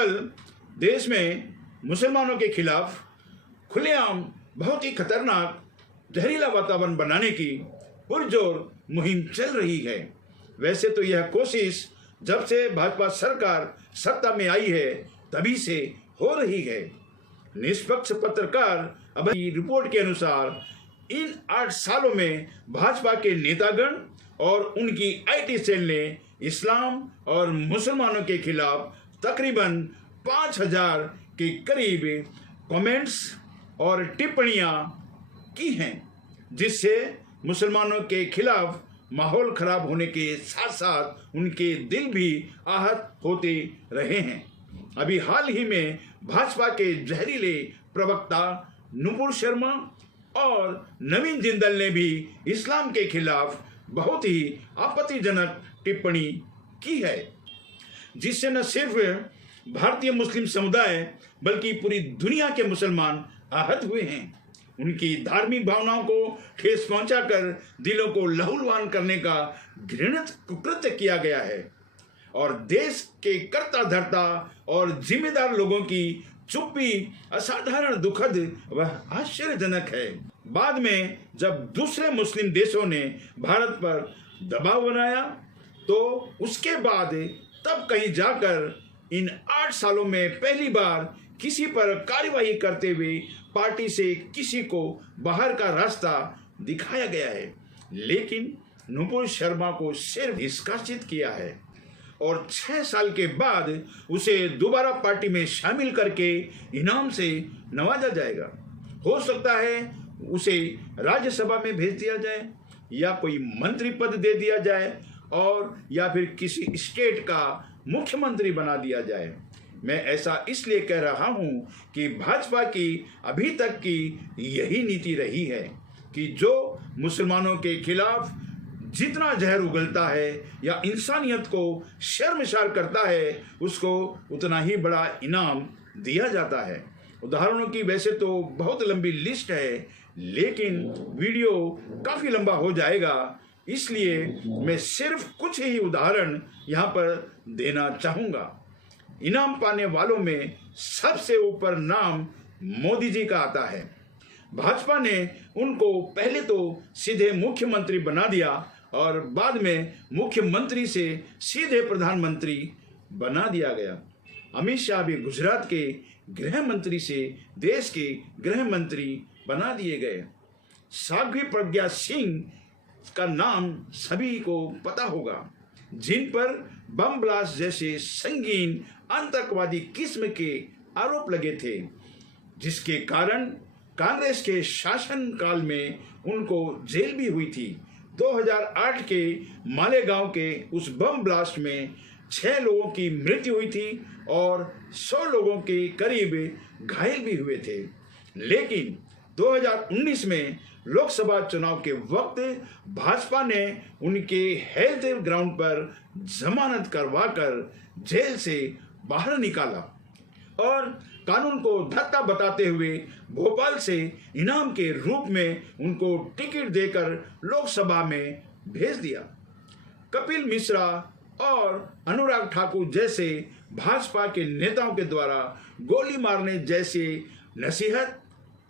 आजकल देश में मुसलमानों के खिलाफ खुलेआम बहुत ही खतरनाक जहरीला वातावरण बनाने की पुरजोर मुहिम चल रही है। वैसे तो यह कोशिश जब से भाजपा सरकार सत्ता में आई है तभी से हो रही है। निष्पक्ष पत्रकार अभय की रिपोर्ट के अनुसार इन 8 सालों में भाजपा के नेतागण और उनकी आईटी सेल ने इस्लाम और मुसलमानों के खिलाफ तकरीबन 5000 के करीब कमेंट्स और टिप्पणियां की हैं, जिससे मुसलमानों के खिलाफ माहौल खराब होने के साथ साथ उनके दिल भी आहत होते रहे हैं। अभी हाल ही में भाजपा के जहरीले प्रवक्ता नुपुर शर्मा और नवीन जिंदल ने भी इस्लाम के खिलाफ बहुत ही आपत्तिजनक टिप्पणी की है, जिससे न सिर्फ भारतीय मुस्लिम समुदाय बल्कि पूरी दुनिया के मुसलमान आहत हुए हैं। उनकी धार्मिक भावनाओं को ठेस पहुंचाकर दिलों को लहूलुहान करने का घृणित कुकृत्य किया गया है और देश के कर्ता धर्ता और जिम्मेदार लोगों की चुप्पी असाधारण दुखद व आश्चर्यजनक है। बाद में जब दूसरे मुस्लिम देशों ने भारत पर दबाव बनाया तो उसके बाद तब कहीं जाकर इन 8 सालों में पहली बार किसी पर कार्यवाही करते हुए पार्टी से किसी को बाहर का रास्ता दिखाया गया है, लेकिन नुपुर शर्मा को सिर्फ निष्कासित किया है और 6 साल के बाद उसे दोबारा पार्टी में शामिल करके इनाम से नवाजा जाएगा। हो सकता है उसे राज्यसभा में भेज दिया जाए या कोई मंत्री पद दे दिया जाए और या फिर किसी स्टेट का मुख्यमंत्री बना दिया जाए। मैं ऐसा इसलिए कह रहा हूं कि भाजपा की अभी तक की यही नीति रही है कि जो मुसलमानों के खिलाफ जितना जहर उगलता है या इंसानियत को शर्मसार करता है उसको उतना ही बड़ा इनाम दिया जाता है। उदाहरणों की वैसे तो बहुत लंबी लिस्ट है, लेकिन वीडियो काफ़ी लंबा हो जाएगा, इसलिए मैं सिर्फ कुछ ही उदाहरण यहाँ पर देना चाहूँगा। इनाम पाने वालों में सबसे ऊपर नाम मोदी जी का आता है। भाजपा ने उनको पहले तो सीधे मुख्यमंत्री बना दिया और बाद में मुख्यमंत्री से सीधे प्रधानमंत्री बना दिया गया। अमित शाह भी गुजरात के गृह मंत्री से देश के गृह मंत्री बना दिए गए। साध्वी प्रज्ञा सिंह का नाम सभी को पता होगा, जिन पर बम ब्लास्ट जैसे संगीन आतंकवादी किस्म के आरोप लगे थे, जिसके कारण कांग्रेस के शासनकाल में उनको जेल भी हुई थी। 2008 के मालेगांव के उस बम ब्लास्ट में 6 लोगों की मृत्यु हुई थी और 100 लोगों के करीब घायल भी हुए थे। लेकिन 2019 में लोकसभा चुनाव के वक्त भाजपा ने उनके हेल्थ ग्राउंड पर जमानत करवाकर जेल से बाहर निकाला और कानून को धक्का बताते हुए भोपाल से इनाम के रूप में उनको टिकट देकर लोकसभा में भेज दिया। कपिल मिश्रा और अनुराग ठाकुर जैसे भाजपा के नेताओं के द्वारा गोली मारने जैसे नसीहत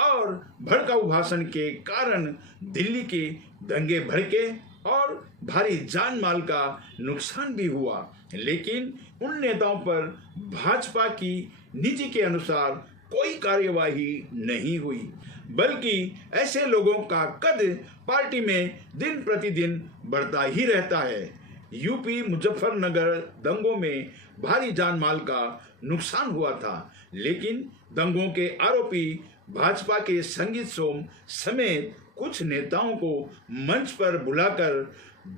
और भड़काऊ भाषण के कारण दिल्ली के दंगे भड़के और भारी जान माल का नुकसान भी हुआ, लेकिन उन नेताओं पर भाजपा की नीति के अनुसार कोई कार्यवाही नहीं हुई, बल्कि ऐसे लोगों का कद पार्टी में दिन प्रतिदिन बढ़ता ही रहता है। यूपी मुजफ्फरनगर दंगों में भारी जान माल का नुकसान हुआ था, लेकिन दंगों के आरोपी भाजपा के संगीत सोम समेत कुछ नेताओं को मंच पर बुलाकर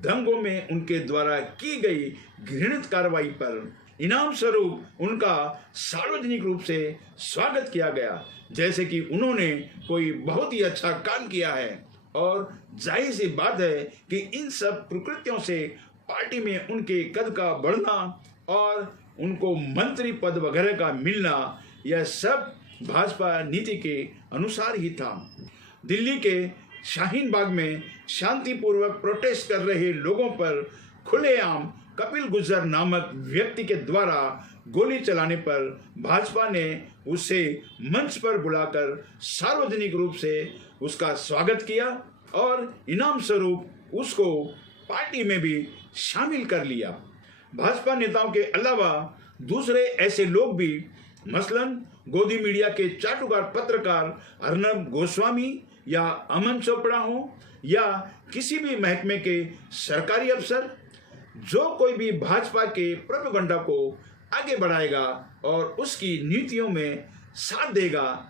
दंगों में उनके द्वारा की गई घृणित कार्रवाई पर इनाम स्वरूप उनका सार्वजनिक रूप से स्वागत किया गया, जैसे कि उन्होंने कोई बहुत ही अच्छा काम किया है। और जाहिर सी बात है कि इन सब प्रकृतियों से पार्टी में उनके कद का बढ़ना और उनको मंत्री पद वगैरह का मिलना, यह सब भाजपा नीति के अनुसार ही था। दिल्ली के शाहीन बाग में शांतिपूर्वक प्रोटेस्ट कर रहे लोगों पर खुलेआम कपिल गुज्जर नामक व्यक्ति के द्वारा गोली चलाने पर भाजपा ने उसे मंच पर बुलाकर सार्वजनिक रूप से उसका स्वागत किया और इनाम स्वरूप उसको पार्टी में भी शामिल कर लिया। भाजपा नेताओं के अलावा दूसरे ऐसे लोग भी, मसलन गोदी मीडिया के चाटुकार पत्रकार अर्नब गोस्वामी या अमन चोपड़ा हो या किसी भी महकमे के सरकारी अफसर, जो कोई भी भाजपा के प्रोपेगेंडा को आगे बढ़ाएगा और उसकी नीतियों में साथ देगा,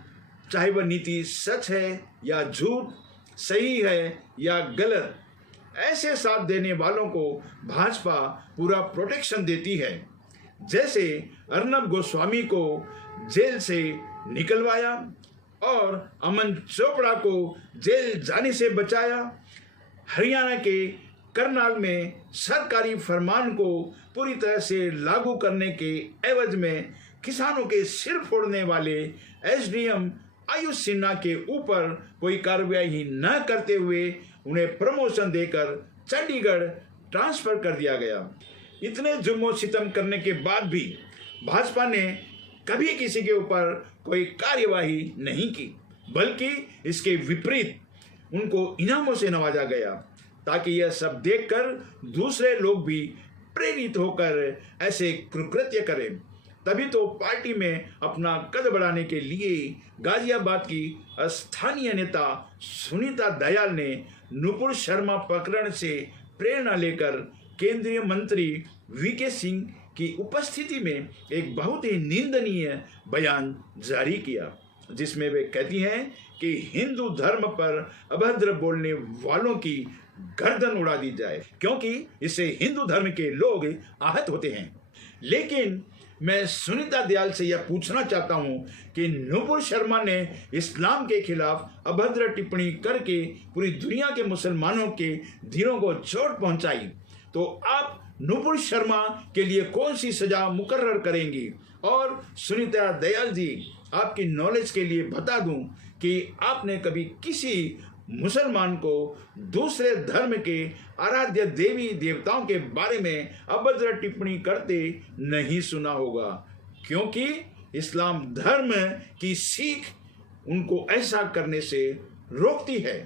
चाहे वह नीति सच है या झूठ, सही है या गलत, ऐसे साथ देने वालों को भाजपा पूरा प्रोटेक्शन देती है। जैसे अर्नब गोस्वामी को जेल से निकलवाया और अमन चोपड़ा को जेल जाने से बचाया, हरियाणा के करनाल में सरकारी फरमान को पूरी तरह से लागू करने के एवज में किसानों के सिर फोड़ने वाले एसडीएम आयुष सिन्हा के ऊपर कोई कार्रवाई न करते हुए उन्हें प्रमोशन देकर चंडीगढ़ ट्रांसफर कर दिया गया। इतने जुल्म सितम करने के बाद भी भाजपा ने कभी किसी के ऊपर कोई कार्यवाही नहीं की, बल्कि इसके विपरीत उनको इनामों से नवाजा गया, ताकि यह सब देखकर दूसरे लोग भी प्रेरित होकर ऐसे कृत्य करें। तभी तो पार्टी में अपना कद बढ़ाने के लिए गाजियाबाद की स्थानीय नेता सुनीता दयाल ने नुपुर शर्मा प्रकरण से प्रेरणा लेकर केंद्रीय मंत्री वीके सिंह की उपस्थिति में एक बहुत ही निंदनीय बयान जारी किया, जिसमें वे कहती हैं कि हिंदू धर्म पर अभद्र बोलने वालों की गर्दन उड़ा दी जाए, क्योंकि इससे हिंदू धर्म के लोग आहत होते हैं। लेकिन मैं सुनीता दयाल से यह पूछना चाहता हूं कि नुपुर शर्मा ने इस्लाम के खिलाफ अभद्र टिप्पणी करके पूरी दुनिया के मुसलमानों के दिलों को चोट पहुंचाई, तो आप नुपुर शर्मा के लिए कौन सी सजा मुकर्रर करेंगी? और सुनीता दयाल जी, आपकी नॉलेज के लिए बता दूं कि आपने कभी किसी मुसलमान को दूसरे धर्म के आराध्य देवी देवताओं के बारे में अभद्र टिप्पणी करते नहीं सुना होगा, क्योंकि इस्लाम धर्म की सीख उनको ऐसा करने से रोकती है।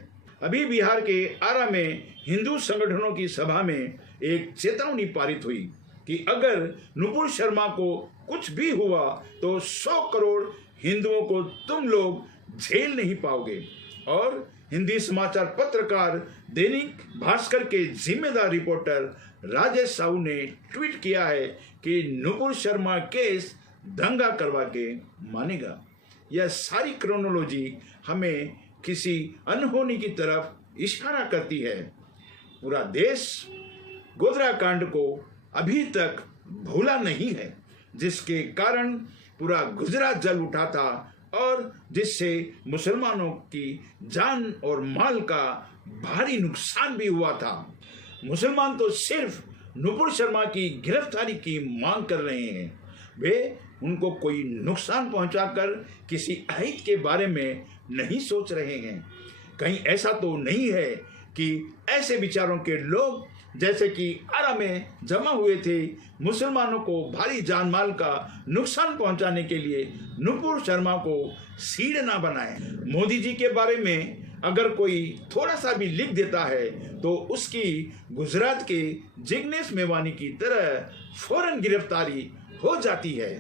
अभी बिहार के आरा में हिंदू संगठनों की सभा में एक चेतावनी पारित हुई कि अगर नुपुर शर्मा को कुछ भी हुआ तो 100 करोड़ हिंदुओं को तुम लोग झेल नहीं पाओगे। और हिंदी समाचार पत्रकार दैनिक भास्कर के जिम्मेदार रिपोर्टर राजेश साहू ने ट्वीट किया है कि नुपुर शर्मा केस दंगा करवा के मानेगा। यह सारी क्रोनोलॉजी हमें किसी अनहोनी की तरफ इशारा करती है। पूरा देश गोधरा कांड को अभी तक भूला नहीं है, जिसके कारण पूरा गुजरात जल उठा था और जिससे मुसलमानों की जान और माल का भारी नुकसान भी हुआ था। मुसलमान तो सिर्फ नुपुर शर्मा की गिरफ्तारी की मांग कर रहे हैं, वे उनको कोई नुकसान पहुंचाकर किसी अहित के बारे में नहीं सोच रहे हैं। कहीं ऐसा तो नहीं है कि ऐसे विचारों के लोग जैसे कि आरा में जमा हुए थे मुसलमानों को भारी जान माल का नुकसान पहुंचाने के लिए नुपुर शर्मा को सीढ़ ना बनाए। मोदी जी के बारे में अगर कोई थोड़ा सा भी लिख देता है तो उसकी गुजरात के जिग्नेश मेवानी की तरह फौरन गिरफ्तारी हो जाती है।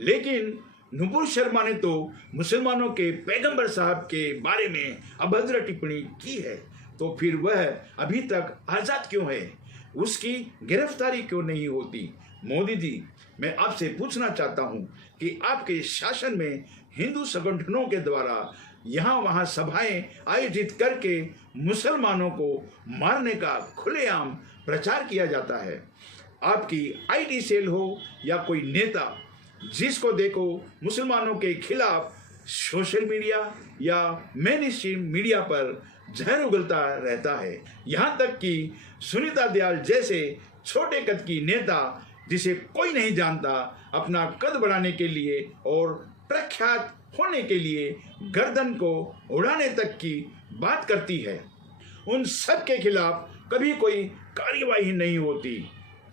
लेकिन नुपुर शर्मा ने तो मुसलमानों के पैगंबर साहब के बारे में अभद्र टिप्पणी की है, तो फिर वह अभी तक आजाद क्यों है? उसकी गिरफ्तारी क्यों नहीं होती? मोदी जी, मैं आपसे पूछना चाहता हूं कि आपके शासन में हिंदू संगठनों के द्वारा यहाँ वहाँ सभाएं आयोजित करके मुसलमानों को मारने का खुलेआम प्रचार किया जाता है। आपकी आईटी सेल हो या कोई नेता, जिसको देखो मुसलमानों के खिलाफ सोशल मीडिया या मेन स्ट्रीम मीडिया पर जहर उगलता रहता है। यहाँ तक कि सुनीता दयाल जैसे छोटे कद की नेता, जिसे कोई नहीं जानता, अपना कद बढ़ाने के लिए और प्रख्यात होने के लिए गर्दन को उड़ाने तक की बात करती है। उन सब के खिलाफ कभी कोई कार्यवाही नहीं होती।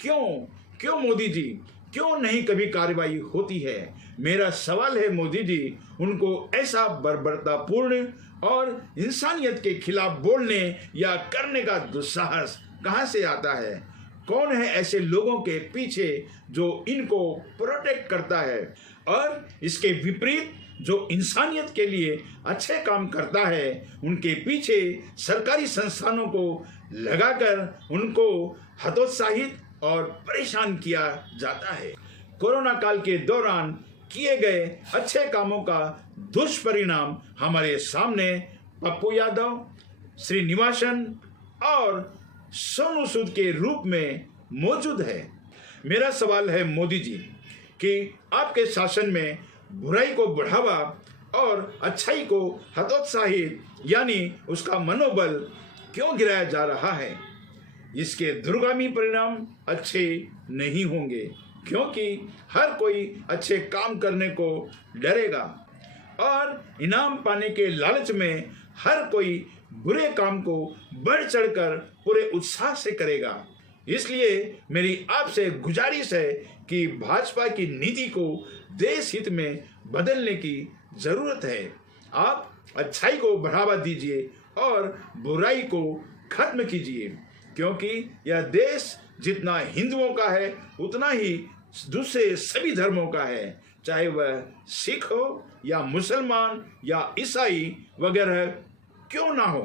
क्यों मोदी जी? क्यों नहीं कभी कार्रवाई होती है? मेरा सवाल है मोदी जी, उनको ऐसा बर्बरतापूर्ण और इंसानियत के खिलाफ बोलने या करने का दुस्साहस कहां से आता है? कौन है ऐसे लोगों के पीछे जो इनको प्रोटेक्ट करता है? और इसके विपरीत जो इंसानियत के लिए अच्छे काम करता है, उनके पीछे सरकारी संस्थानों को लगाकर उनको हतोत्साहित और परेशान किया जाता है। कोरोना काल के दौरान किए गए अच्छे कामों का दुष्परिणाम हमारे सामने पप्पू यादव, श्रीनिवासन और सोनू सूद के रूप में मौजूद है। मेरा सवाल है मोदी जी कि आपके शासन में बुराई को बढ़ावा और अच्छाई को हतोत्साहित यानी उसका मनोबल क्यों गिराया जा रहा है? इसके दूरगामी परिणाम अच्छे नहीं होंगे, क्योंकि हर कोई अच्छे काम करने को डरेगा और इनाम पाने के लालच में हर कोई बुरे काम को बढ़ चढ़कर पूरे उत्साह से करेगा। इसलिए मेरी आपसे गुजारिश है कि भाजपा की नीति को देश हित में बदलने की जरूरत है। आप अच्छाई को बढ़ावा दीजिए और बुराई को खत्म कीजिए, क्योंकि यह देश जितना हिंदुओं का है उतना ही दूसरे सभी धर्मों का है, चाहे वह सिख हो या मुसलमान या ईसाई वगैरह क्यों ना हो।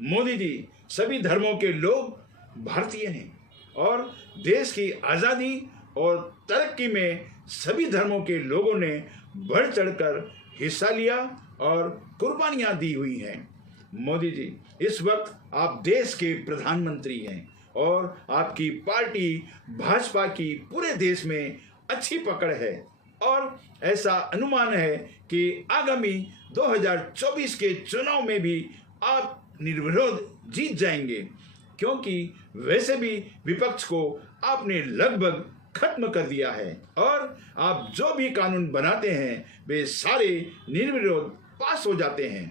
मोदी जी, सभी धर्मों के लोग भारतीय हैं और देश की आज़ादी और तरक्की में सभी धर्मों के लोगों ने बढ़ चढ़कर हिस्सा लिया और कुर्बानियां दी हुई हैं। मोदी जी, इस वक्त आप देश के प्रधानमंत्री हैं और आपकी पार्टी भाजपा की पूरे देश में अच्छी पकड़ है और ऐसा अनुमान है कि आगामी 2024 के चुनाव में भी आप निर्विरोध जीत जाएंगे, क्योंकि वैसे भी विपक्ष को आपने लगभग खत्म कर दिया है और आप जो भी कानून बनाते हैं वे सारे निर्विरोध पास हो जाते हैं।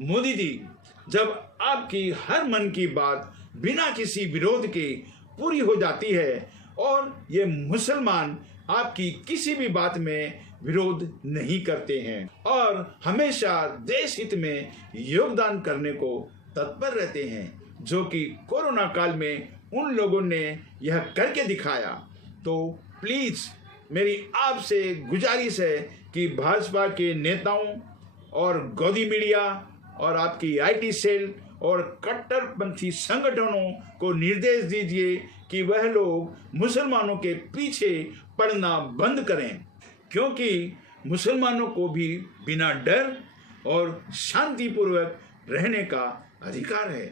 मोदी जी, जब आपकी हर मन की बात बिना किसी विरोध के पूरी हो जाती है और ये मुसलमान आपकी किसी भी बात में विरोध नहीं करते हैं और हमेशा देश हित में योगदान करने को तत्पर रहते हैं, जो कि कोरोना काल में उन लोगों ने यह करके दिखाया, तो प्लीज मेरी आपसे गुजारिश है कि भाजपा के नेताओं और गोदी मीडिया और आपकी आईटी सेल और कट्टरपंथी संगठनों को निर्देश दीजिए कि वह लोग मुसलमानों के पीछे पड़ना बंद करें, क्योंकि मुसलमानों को भी बिना डर और शांतिपूर्वक रहने का अधिकार है।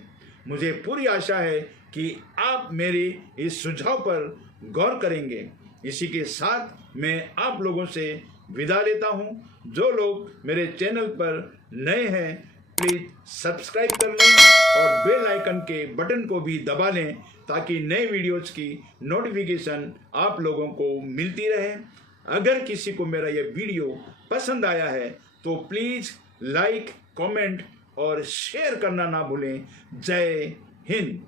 मुझे पूरी आशा है कि आप मेरे इस सुझाव पर गौर करेंगे। इसी के साथ मैं आप लोगों से विदा लेता हूं। जो लोग मेरे चैनल पर नए हैं प्लीज सब्सक्राइब कर लें और बेल आइकन के बटन को भी दबा लें, ताकि नए वीडियोज की नोटिफिकेशन आप लोगों को मिलती रहे। अगर किसी को मेरा यह वीडियो पसंद आया है तो प्लीज़ लाइक, कमेंट और शेयर करना ना भूलें। जय हिंद।